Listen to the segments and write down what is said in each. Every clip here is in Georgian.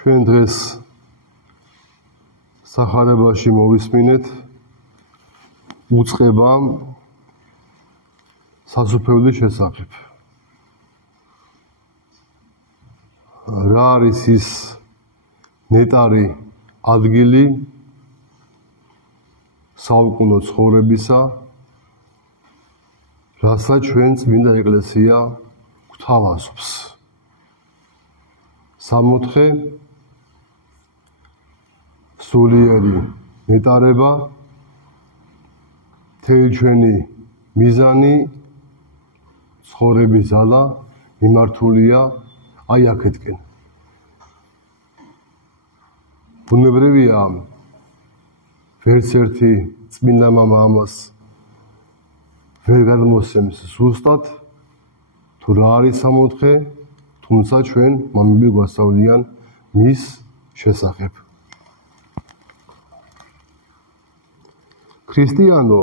ჩვენ დღეს სახარებაში მოვისმინეთ უწყება სასუფეველის შესახებ. რა არის ის ნეტარი ადგილი საუკუნო ცხოვრებისა, რასაც ჩვენ წმინდა ეკლესია გვთავაზობს. სამოთხე სულიერი ნეტარება, მთელი ჩვენი მიზანი, ცხოვრების ძალა მიმართულია აი აქეთკენ. ბუნებრივია ვერც ერთი წმინდა მამა ამას ვერ გადმოსცემს ზუსტად, თუ რა არის სამოთხე, თუმცა ჩვენ მამები გვასწავლიან მის შესახებ. ქრისტიანო,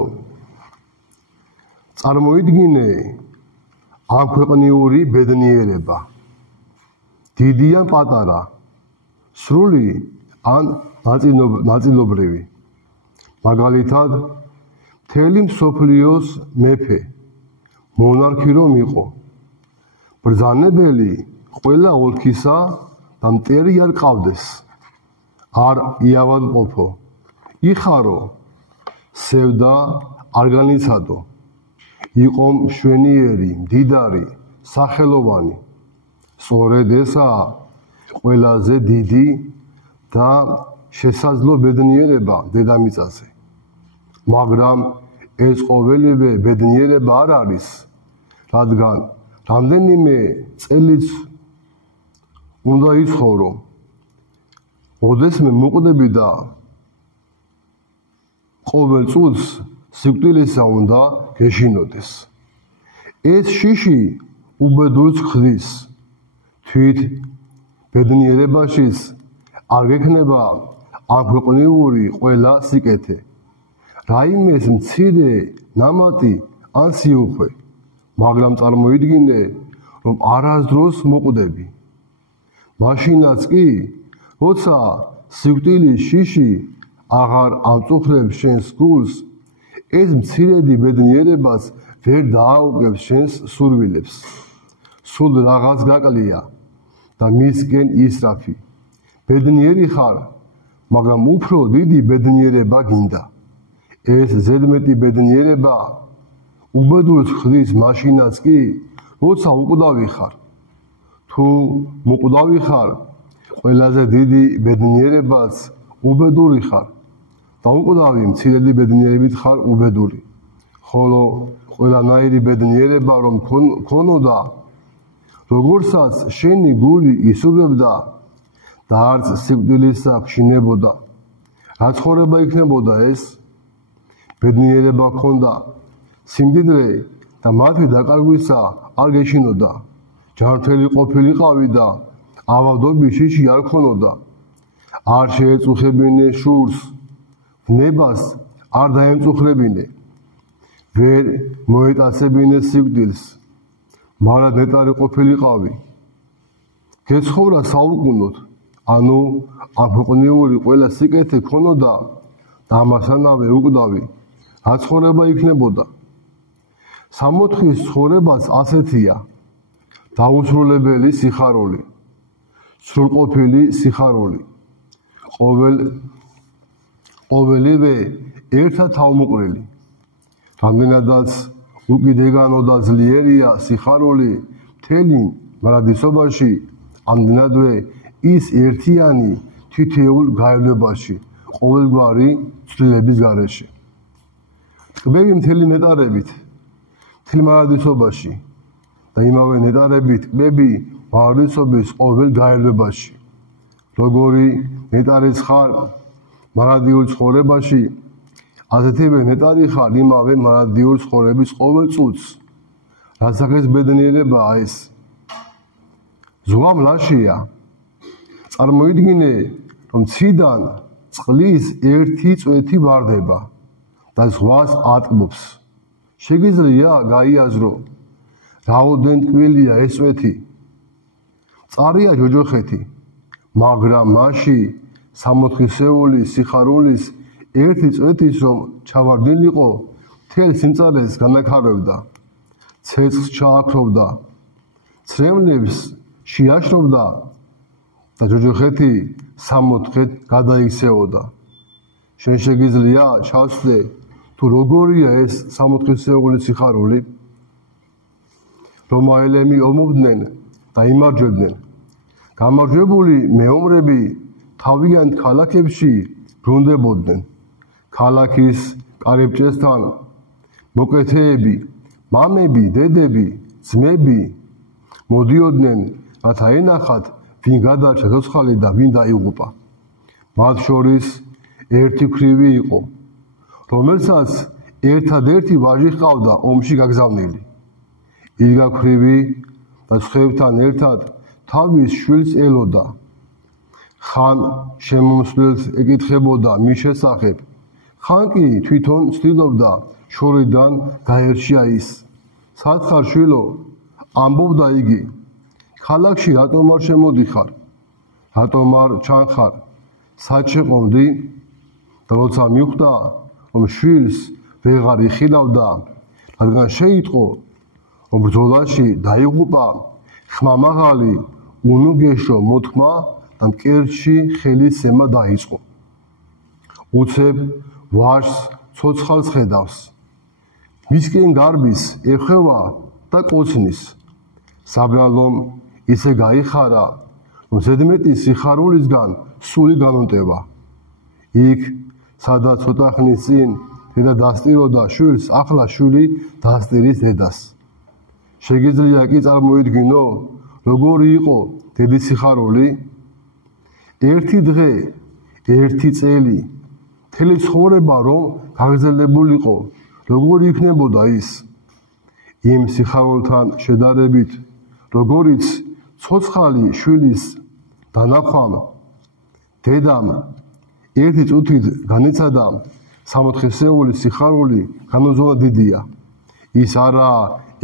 წარმოიდგინე ამ ქვეყნიური ბედნიერება, დიდი ან პატარა, სრული ან ნაწილობრივი. მაგალითად, მთელი მსოფლიოს მეფე, მონარქი რომ იყო, ბრძანებელი ყველა ოლქისა და მტერი არ ყავდეს, არ იავადყოფო, იხარო, სევდა არ განიცადო, იყო მშვენიერი, მდიდარი, სახელოვანი. სწორედ ესაა ყველაზე დიდი და შესაძლო ბედნიერება დედამიწაზე. მაგრამ ეს ყოველივე ბედნიერება არ არის, რადგან რამდენიმე წელიც უნდა იცხოვრო, ოდესმე მოკვდები და ყოველ წუთს სიკვდილისა უნდა გეშინოდეს. ეს შიში უბედურს ხდის, თვით ბედნიერებაშიც არ გექნება ამ ქვეყნიური ყველა სიკეთე, რაიმეს მცირე ნამატი ან სიუხვე, მაგრამ წარმოიდგინე, რომ არასდროს მოკვდები. მაშინაც კი, როცა სიკვდილის შიში აღარ ამწუხრებს შენს გულს, ეს მცირედი ბედნიერებას ვერ დააუგებს შენს სურვილებს. სულ რაღაც გაკლია და მისკენ ისრაფი. ბედნიერი ხარ, მაგრამ უფრო დიდი ბედნიერება გინდა. ეს ზედმეტი ბედნიერება უბედურს ხდის მაშინაც კი, როცა უკვდავი ხარ. თუ მოკვდავი ხარ, ყველაზე დიდი ბედნიერებაც უბედური ხარ და უკვდავი მცირედი ბედნიერებით ხარ უბედური. ხოლო ყველანაირი ბედნიერება რომ ქონოდა, როგორცაც შენი გული ისურვებდა და არც სიკვდილისა გშინებოდა, რა ცხოვრება იქნებოდა ეს? ბედნიერება ქონდა, სიმდიდრე და მათი დაკარგვისა არ გეშინოდა, ჯანმრთელი ყოფილიყავი და ავადობის შიში არ ქონოდა, არ შეეწუხებინე შურს, ნებას არ დაემწუხრებინე, ვერ მოეტაცებინე სიკვდილს, მარად ნეტარი ყოფილიყავი. გეცხოვრა საუკუნოდ, ანუ ამ ქვეყნიური ყველა სიკეთე ქონოდა და ამასთანავე უკვდავი, რა ცხოვრება იქნებოდა? სამოთხის ცხოვრებაც ასეთია, დაუსრულებელი სიხარული, სრულყოფილი სიხარული, ყოველივე ერთად თავმოყრილი. რამდენადაც უკიდეგანო და ძლიერია სიხარული მთელი მრადისობაში, ამდენადვე ის ერთიანი თითოეულ გაევლebაში, ყოველგვარი ცვლილების გარეშე. ტბები მთელი ნეტარებით, მთელი მრადისობაში და იმავე ნეტარებით ტბები მრადისობის ყოველ გაევლebაში. როგორი ნეტარიც ხარ მრადიულ ცხოვრებაში, ასეთივე ნეტარი ხარ იმავე მრადიულ ცხოვრების ყოველ წუთს. რასახეს ბედნიერებაა ეს? ზღვა მლაშია. წარმოიდგინე, რომ ციდან წყლის ერთი წვეთი ვარდება და ზღვას ატკბობს. შეგიძლია გაიაზრო, რაოდენ ტკბილია ეს წვეთი? წარია ჯოჯოხეთი, მაგრამ მაშინ სამოთხისეული სიხარულის ერთი წვეთის რომ ჩავარდნილიყო, მთელ სიმწარეს განაქარებდა, ცეცხლს ჩააქრობდა, ცრემლებს შეაშრობდა და ჯოჯოხეთი 60-დღეთ გადაიქცეოდა. შენ შეგიძლია ჩავსვლე თუ როგორია ეს სამოთხისეული სიხარული? რომაელები ომობდნენ და იმარჯვებდნენ. გამარჯვებული მეომრები თავიანთ ქალაქებში ბრუნდებოდნენ. ქალაქის კარიბჭესთან მოკეთეები, მამები, დედები, ძმები მოდიოდნენ, რათა ენახათ, ვინ გადარჩა ცოცხალი და ვინ დაიღუპა. მათ შორის ერთი ქვრივი იყო, რომელსაც ერთადერთი ვაჟი ჰყავდა ომში გაგზავნილი. იდგა ქვრივი და სხვებთან ერთად თავის შვილს ელოდა. ხან შემომსვლელს ეკითხებოდა მის შესახებ, ხან კი თვითონ ცდილობდა შორიდან გაერჩია ის. სათხარ შვილო, ამბობდა იგი, ქალაქში რატომ არ შემოდიხარ? რატომ არ ჩანხარ? სად შეყომდი? და როცა მიხვდა, რომ შვილს ვეღარ იხილავდა, რადგან შეიტყო, რომ ბრძოლაში დაიღუპა, ხმამაღალი უნუგეშო მოთქმა და მკერდში ხელისცემა დაიწყო. უცებ ვაჟს ცოცხალს ხედავს. მისკენ გარბის ეხვევა და კოცნის. საბრალომ ისე გაიხარა, რომ ზედმეტი სიხარულისგან სული განუტევა. იქ, სადაც ცოტა ხნის წინ დედა დასტიროდა შვილს, ახლა შვილი დასტირის დედას. შეგიძლია კი წარმოიდგინო, როგორი იყო დედის სიხარული? ერთი დღე, ერთი წელი, მთელი ცხოვრება რომ გაგრძელებულიყო, როგორი იქნებოდა ის? იმ სიხარულთან შედარებით, როგორიც ცოცხალი შვილის დანახვამ დედამ ერთი წუთით განიცადა, სამოთხისეული სიხარული განუზომად დიდია. ის არაა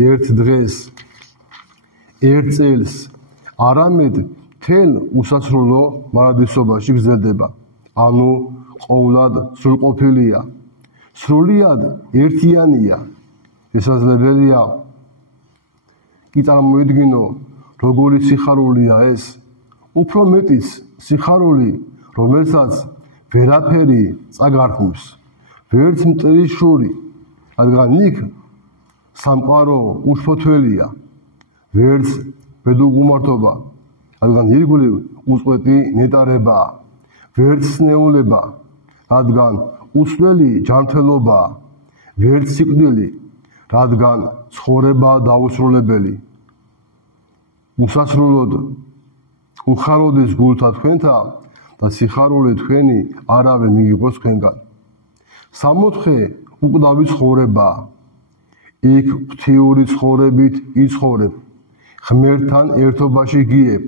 ერთ დღეს, ერთ წელს, არამედ მთელ უსასრულო მარადისობაში გრძელდება. ანუ ყოვლად სრულყოფილია, სრულიად ერთიანია. შესაძლებელია კი წარმოიდგინო, როგორი სიხარულია ეს? უფრო მეტიც სიხარული, რომელსაც ვერაფერი წაგართმევს, ვერც მტრის შური, რადგან იქ სამყარო უშფოთველია, ვერც ბედუღუმართობა, რადგან ირგვლივ უწყვეტი ნეტარებაა, ვერც სნეულება, რადგან უსვლელი ჯანმრთელობაა, ვერც სიკვდილი, რადგან ცხოვრებაა დაუსრულებელი. უსასრულოდ უხაროდეს გულთა თქვენთა და სიხარული თქვენი არავე მიიღოს თქვენგან. სამოთხე უკვდავი ცხოვრებაა. იქ ღვთიური ცხოვრებით იცხოვრებ, ღმერთთან ერთობაში გიებ,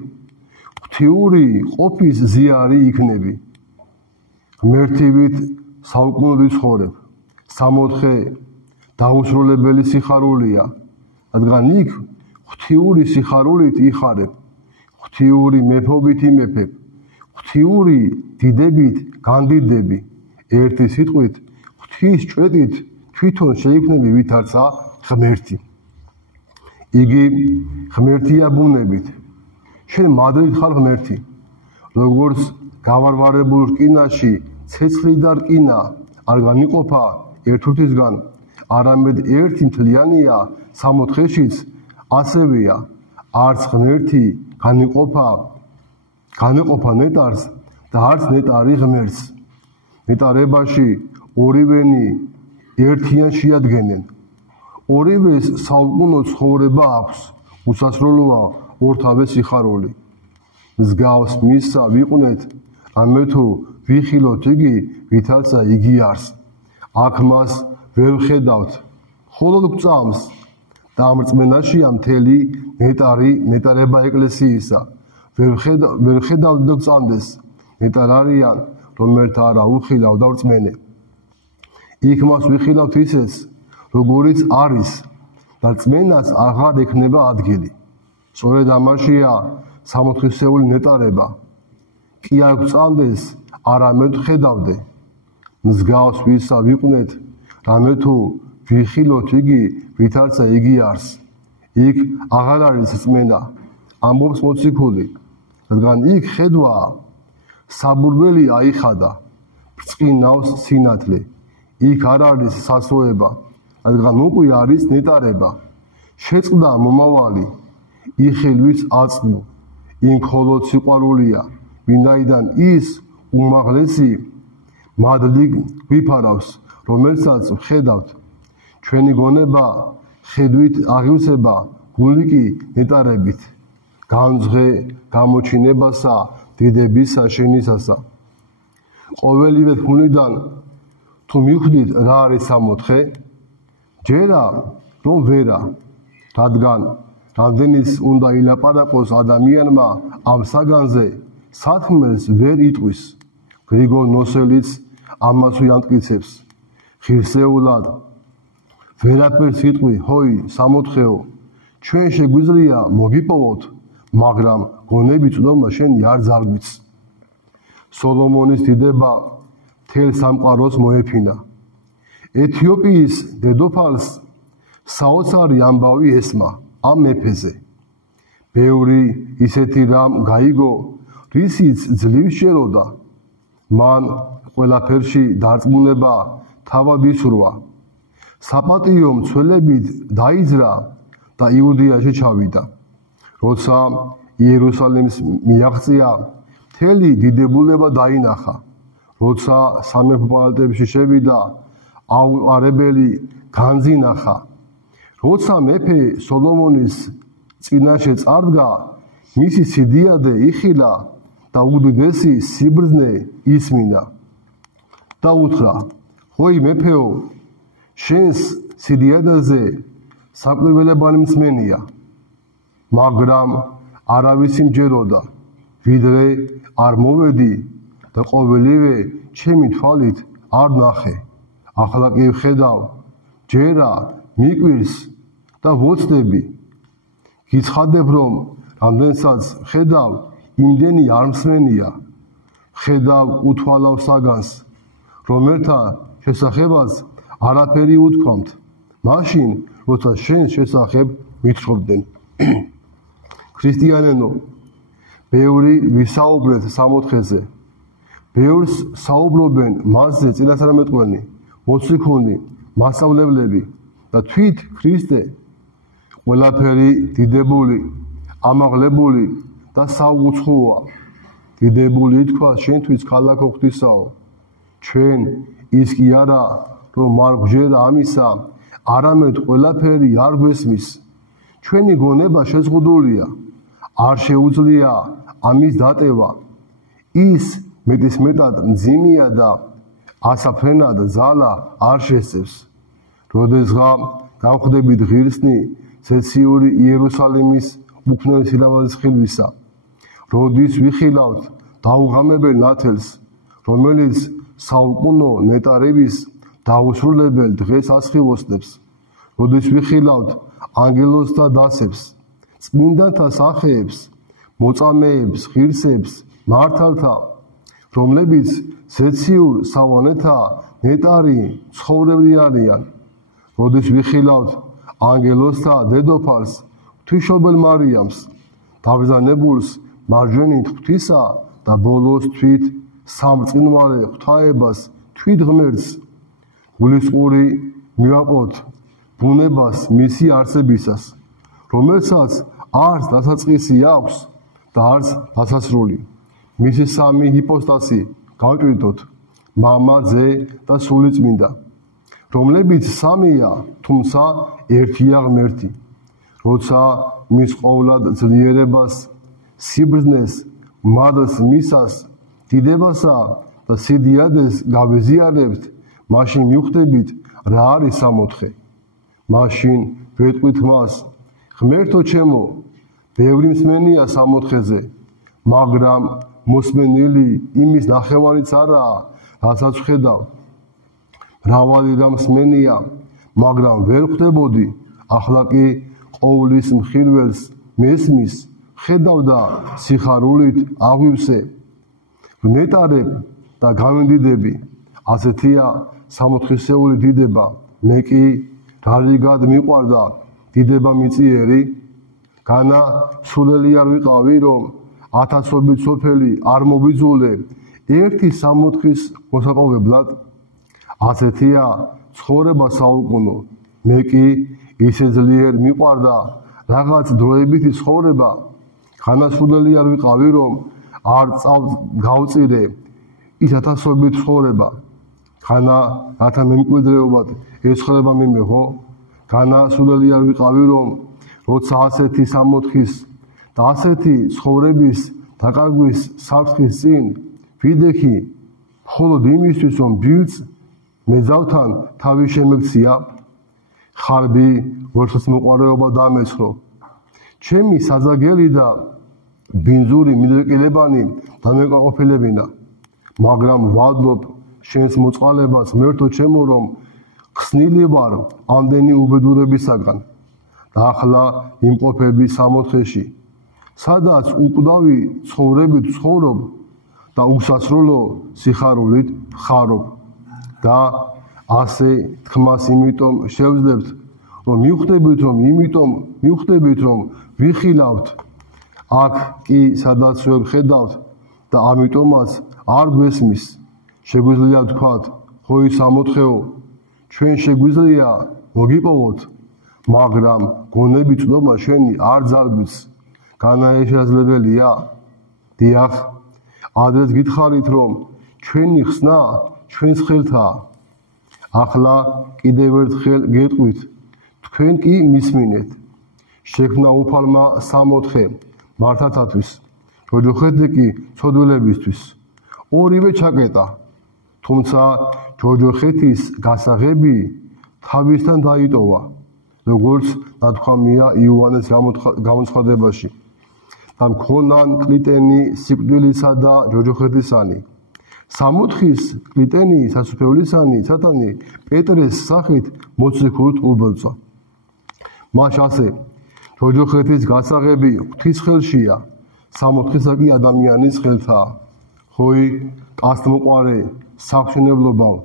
ღვთიური ყოფის ზიარი იქნები. ღმერთივით საუკუნოდ იცხოვრებ. სამოთხე დაუსრულებელი სიხარულია, რადგან იქ ღვთიური სიხარულით იხარებ, ღვთიური მეფობით იმეფებ, ღვთიური დიდებით განდიდები. ერთი სიტყვით, ღვთის ჭვეტით თვითონ შეიქმნები ვითარცა ღმერთი. იგი ღმერთია ბუნებით. შენ მადლით ხარ ღმერთი, როგორც გავარვარებულ რკინაში ცეცხლი და რკინა არ განიყოფა ერთურთისგან, არამედ ერთი მთლიანია სამოთხეშიც, ასევეა, არც ღმერთი განეყოფა ნეტარს და არც ნეტარი ღმერთს. ნეტარებაში ორივენი ერთიან შეადგენენ. ორივეს საუკუნო ცხოვრება აქვს, უსასრულოა ორთავე სიხარული. მსგავს მისსა ვიყვნეთ, რამე თუ ვიხილოთ იგი, ვითარცა იგი არს. აქ მას ვერ ვხედავთ, მხოლოდ გვწამს და ამ რწმენაშია მთელი ნეტარება ეკლესიისა. ვერ ვხედავთ და გვწამდეს, ნეტარ არიან, რომელთა არა უხილავ და ვრწმენე. იქ მას ვიხილავთ ისეც, როგორიც არის და რწმენას აღარ ექნება ადგილი. სწორედ ამაშია სამოთხისეული ნეტარება. კი არ გვწამდეს, არამედ ხედავდე. მსგავს ვისა ვიყვნეთ, რამე თუ ვიხილოთ იგი, ვითარცა იგი არს. იქ აღარ არის წმენა, ამბობს მოციქული, რადგან იქ ხედვაა, საბურბელი აიხადა, ბრწყინავს სინათლე. იქ არ არის სასოება, რადგან უკვე არის ნეტარება. შეწყდა მომავალი, იხილვის აწმუ, იმ მხოლოდ სიყვარულია, ვინაიდან ის უმაღლესი მადლი გვიფარავს, რომელსაც ვხედავთ. ჩვენი გონება ხედვით აღივსება, გული კი ნეტარებით. გამძღე გამოჩინებასა, დიდებისა შენისასა. ყოველივე თქმულიდან თუ მიხვდით რა არის სამოთხე, ჯერა რომ ვერა, რადგან რამდენის უნდა ილაპარაკოს ადამიანმა ამ საგანზე, სათქმელს ვერ იტყვის. გრიგოლ ნოსელიც ამას ვიამტკიცებს. ღირსეულად ვერაფერს იტყვი, ჰოი, სამოთხეო, ჩვენ შეგვიძლია მოგიპოვოთ, მაგრამ გონები წვდომა შენი არ ზარგვიც. სოლომონის დიდება მთელ სამყაროს მოეფინა. ეთიოპიის დედოფალს საოცარი ამბავი ესმა ამ მეფეზე. ბევრი ისეთი რამ გაიგო, რისიც ძლივს შეეროდა. მან ყველაფერში დარწმუნება თავად ისურვა. საპატიო მცველებით დაიძრა და იუდეაში ჩავიდა. როცა იერუსალიმს მიაღწია, მთელი დიდებულება დაინახა. როცა სამეფო პალატებში შევიდა, აუყარებელი განძინახა. როცა მეფე სოლომონის წინაშე წარდგა, მისი სიდიადე იხილა და უდიდესი სიბრძნე ისმინა. და უთხრა, ჰოი მეფეო, შენს სიდიადაზე საკვირველებანი მსმენია, მაგრამ არავის იმჯეროდა, ვიდრე არ მოვედი და ყოველივე ჩემი თვალით არ ნახე. ახლა კი ვხედავ, ჯერა მიკვირს და ვოცდები. გიცხადებ, რომ რამდენსაც ხედავ, იმდენი არ მსმენია. ხედავ უთვალავ საგანს, რომელთა შესახებაც არაფერი უთქვამთ, მაშინ, როცა შენს შესახებ მითხრობდნენ. ქრისტიანენო, ბევრი ვისაუბრეთ სამოთხეზე, ბევრს საუბრობენ მასზე წინასწარმეტყვენი, მოციქულნი, მასწავლებლები და თვით ქრისტე. ყველაფერი დიდებული, ამაღლებული და საუცხოა. დიდებული ითქვა შენთვის ქალაქო ღვთისაო. ჩვენ ის კი არა, რომ არ გვჯერა ამისა, არამედ ყველაფერი არ გვესმის. ჩვენი გონება შეზღუდულია, არ შეუძლია ამის დატევა. ის მეტისმეტად მძიმეა და ასაფრენად ძალა არ შესწევს. როდესღამ გავხდებით ღირსნი ზეციური იერუსალიმის უქმნელი სილამაზის ხილვისა, როდის ვიხილავთ დაუღამებელ ნათელს, რომელიც საუკუნო ნეტარების დაუსრულებელ დღეს ასხივოსნებს, როდის ვიხილავთ ანგელოზთა დასებს, წმინდანთა სახეებს, მოწამეებს, ღირსებს, მართალთა, რომლებიც ზეციურ სავანეთა ნეტარი ცხოვრები არიან, როდის ვიხილავთ ანგელოზთა დედოფალს, ღვთისმშობელ მარიამს, დაბრძანებულს მარჯვენით ღვთისა და ბოლოს თვით სამწყინვალე ღვთაებას, თვით ღმერთს, გულისყური მივაყოთ ბუნებას მისი არსებისას, რომელსაც არც დასაწყისი აქვს და არც დასასრული. მისი სამი ჰიპოსტასი გავჭირდოთ, მამა, ძე და სულიწმინდა, რომლებიც სამია, თუმცა ერთია ღმერთი. როცა მის ყოვლად ძლიერებას, სიბრძნეს, მადლს მისას, დიდებასა და სიდიადეს გავეზიარებთ, მაშინ მივხვდებით რა არის სამოთხე. მაშინ ვეტყვით მას, ღმერთო ჩემო, ბევრი მსმენია სამოთხეზე, მაგრამ მოსმენილი იმის ნახევარიც არაა, რასაც ვხედავ. მრავალი რამ მსმენია, მაგრამ ვერ ხვდებოდი, ახლა კი ყოვლის მხილველს მესმის, ხედავ და სიხარულით აღვივსე. ვნეტარებ და გავენდიდები, ასეთია სამოთხისეული დიდება, მე კი რარიგად მიყვარდა დიდება მიწიერი, განა სულელი არ ვიყავი, რომ ათასობით სოფელი არ მოვიძულე ერთი სამოთხის მოსაპოვებლად, ასეთია ცხოვრება საუკუნო, მე კი ისე ძლიერ მიყვარდა რაღაც დროებითი ცხოვრება, განა სულელი არ ვიყავი, რომ არ გავწირე ის ათასობით ცხოვრება, განა რათა მემკვიდრეობად ეს ცხოვრება მიმეღო, განა სულელი არ ვიყავი, რომ როცა ასეთი სამოთხის და ასეთი ცხოვრების დაკარგვის საფრთხის წინ ვიდექი მხოლოდ იმისთვის, რომ ბილწ მეძავთან თავი შემექცია, ხარბი ვერცაც მოყვარეობა დამეცხრო, ჩემი საძაგელი და ბინძური მიდრეკილებანი დამეკმაყოფილებინა, მაგრამ ვადლობ შენს მოწყალებას მერთო ჩემო, რომ ხსნილი ვარ ამდენი უბედურებისაგან და ახლა იმყოფები სამოთხეში, სადაც უკვდავი ცხოვრებით ცხოვრობ და უსასრულო სიხარულით ხარობ და ასე თქმას იმიტომ შევძლებთ, რომ მივხვდებით, რომ ვიხილავთ აქ კი სადაც ვერ ხედავთ და ამიტომაც არ გვესმის, შეგვიძლია ვთქვათ, ხოი სამოთხეო, ჩვენ შეგვიძლია მოგიპოვოთ, მაგრამ გონები წვდომა შენი არ ძალგვიც, განა ეს შესაძლებელია? დიახ, ადრეც გითხარით, რომ ჩვენი ხსნა ჩვენს ხელთაა. ახლა კიდევ ერთხელ გეტყვით, თქვენ კი მისმინეთ. შექმნა უფალმა სამოთხე მართათათვის, ჯოჯოხეთზე კი ცოდვილებისთვის. ორივე ჩაკეტა, თუმცა ჯოჯოხეთის გასაღები თავისთან დაიტოვა, როგორც ნათქვამია იოანეს გამოცხადებაში. და მქონან კლიტენი სიკვდილისა და ჯოჯოხეთისანი. სამოთხის კლიტენი სასუფევლისანი სათანი პეტრეს სახით მოციქულით უბრძვა. მას ასე ჯოჯოხეთის გასაღები ღვთის ხელშია, სამოთხისა კი ადამიანის ხელთაა. ხოი კაცთმოყვარე სამშენებლობავ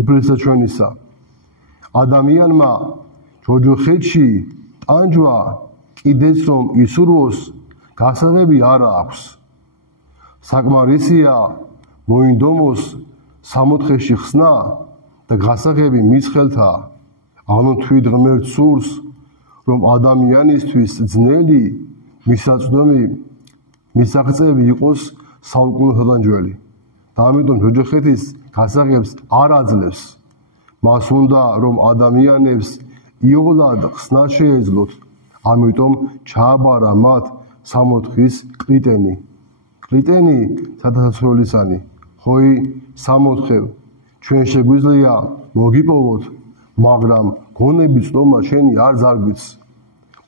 უფლისაჩვენისა. ადამიანმა ჯოჯოხეთში ტანჯვა კიდეც რომ ისურვოს, გასაღები არა აქვს. საკმარისია მოინდომოს სამოთხეში ხსნა და გასაღები მის ხელთაა. ანუ თვით ღმერთ სურს, რომ ადამიანისთვის ძნელი მისაწვდომი მისაღწევი იყოს საუკუნო სატანჯველი. და ამიტომ ჯოჯოხეთის გასაღებს არ აძლევს. მას უნდა, რომ ადამიანებს იოლად ხსნა შეეძლოთ, ამიტომ ჩააბარა მათ სამოთხის კლიტენი. კლიტენი სადასასრულისანი, ხოი სამოთხევ, ჩვენ შეგვიძლია მოგიპოვოთ, მაგრამ გონების წვდომა შენი არ ზარგვიც.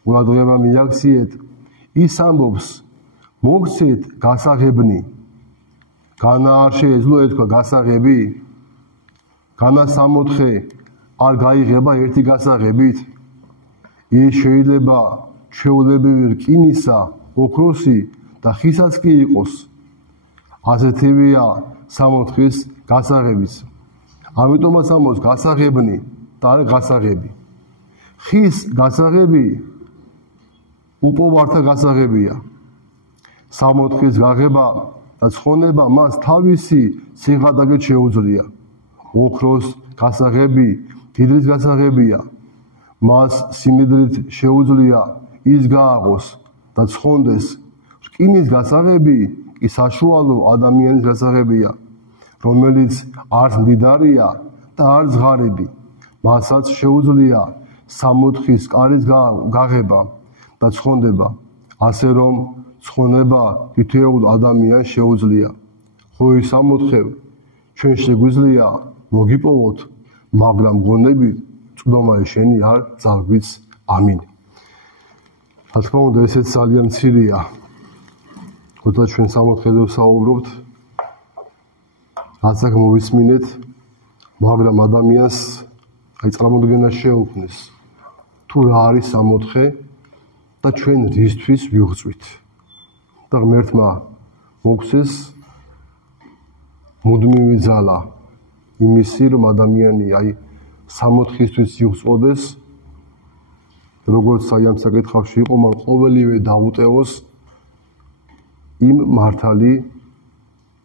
ყურადღება მიაქციეთ, ის ამბობს, მოგცეთ გასაღებნი. განა არ შეეძლო ეთქვა გასაღები? განა სამოთხე არ გაიღება ერთი გასაღებით? ის შეიძლება ჩვეულებრივი რკინისა, ოქროსი და ხისაც კი იყოს. ასეთივეა სამოთხის გასაღებიც. ამიტომაც ამბობს გასაღებნი და არა გასაღები. ხის გასაღები უპოვართა გასაღებია. სამოთხის გაღება და ცხონება მას თავისი სიღატაკით შეუძლია. ოქროს გასაღები დიდრის გასაღებია. მას სიმდიდრით შეუძლია ის გააღოს და ცხონდეს. რკინის გასაღები კი საშუალო ადამიანის გასაღებია, რომელიც არც მდიდარია და არც ღარიბი. მასაც შეუძლია სამოთხის კარის გაღება და ცხონდება, ასე რომ ცხონება თითოეულ ადამიანს შეუძლია. ხოი სამოთხევ, ჩვენ შეგვიძლია მოგიპოვოთ, მაგრამ გონები წვდომა შენი არ ძალგვიც. ამინ. რა თქმა უნდა, ესეც ძალიან მცირეა. როცა ჩვენ სამოთხეზე ვსაუბრობთ, რაც აქ მოვისმინეთ, მაგრამ ადამიანს წარმოდგენა შეუქმნის, თუ რა არის სამოთხე და ჩვენ რისთვის ვიღწვით. და ღმერთმა მოგცეს მუდმივი ძალა იმისი, რომ ადამიანი აი სამოთხისთვის იუწყოდეს, როგორც აი ამ საკითხავში იყო, მან ყოველივე დაუტევოს იმ მართალი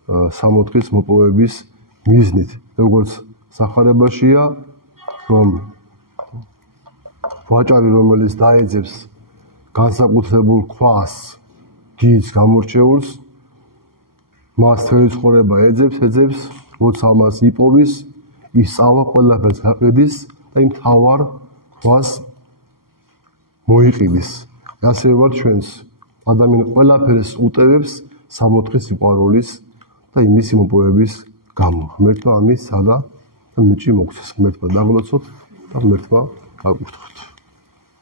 სამოთხის მოპოვების მიზნით, როგორც სახარებაშია, რომ ვაჭარი, რომელიც დაეძებს განსაკუთრებულ ქვას, დიდს, გამორჩეულს, მას თელი ცხოვრება ეძებს, როცა მას იპოვის, ისწავლა ყველაფერს გაყიდის და იმ მთავარ ქვას მოიყიდის. ასე ვარ ჩვენს ადამიანი ყველაფერს უტევებს სამოთხის სიყვარულის და იმის მოპოვების გამო. ღმერთმა ამის სადა და მიჭი მოგცეს. ღმერთმა დაგლოცოთ და ღმერთმა გაკურთხოთ.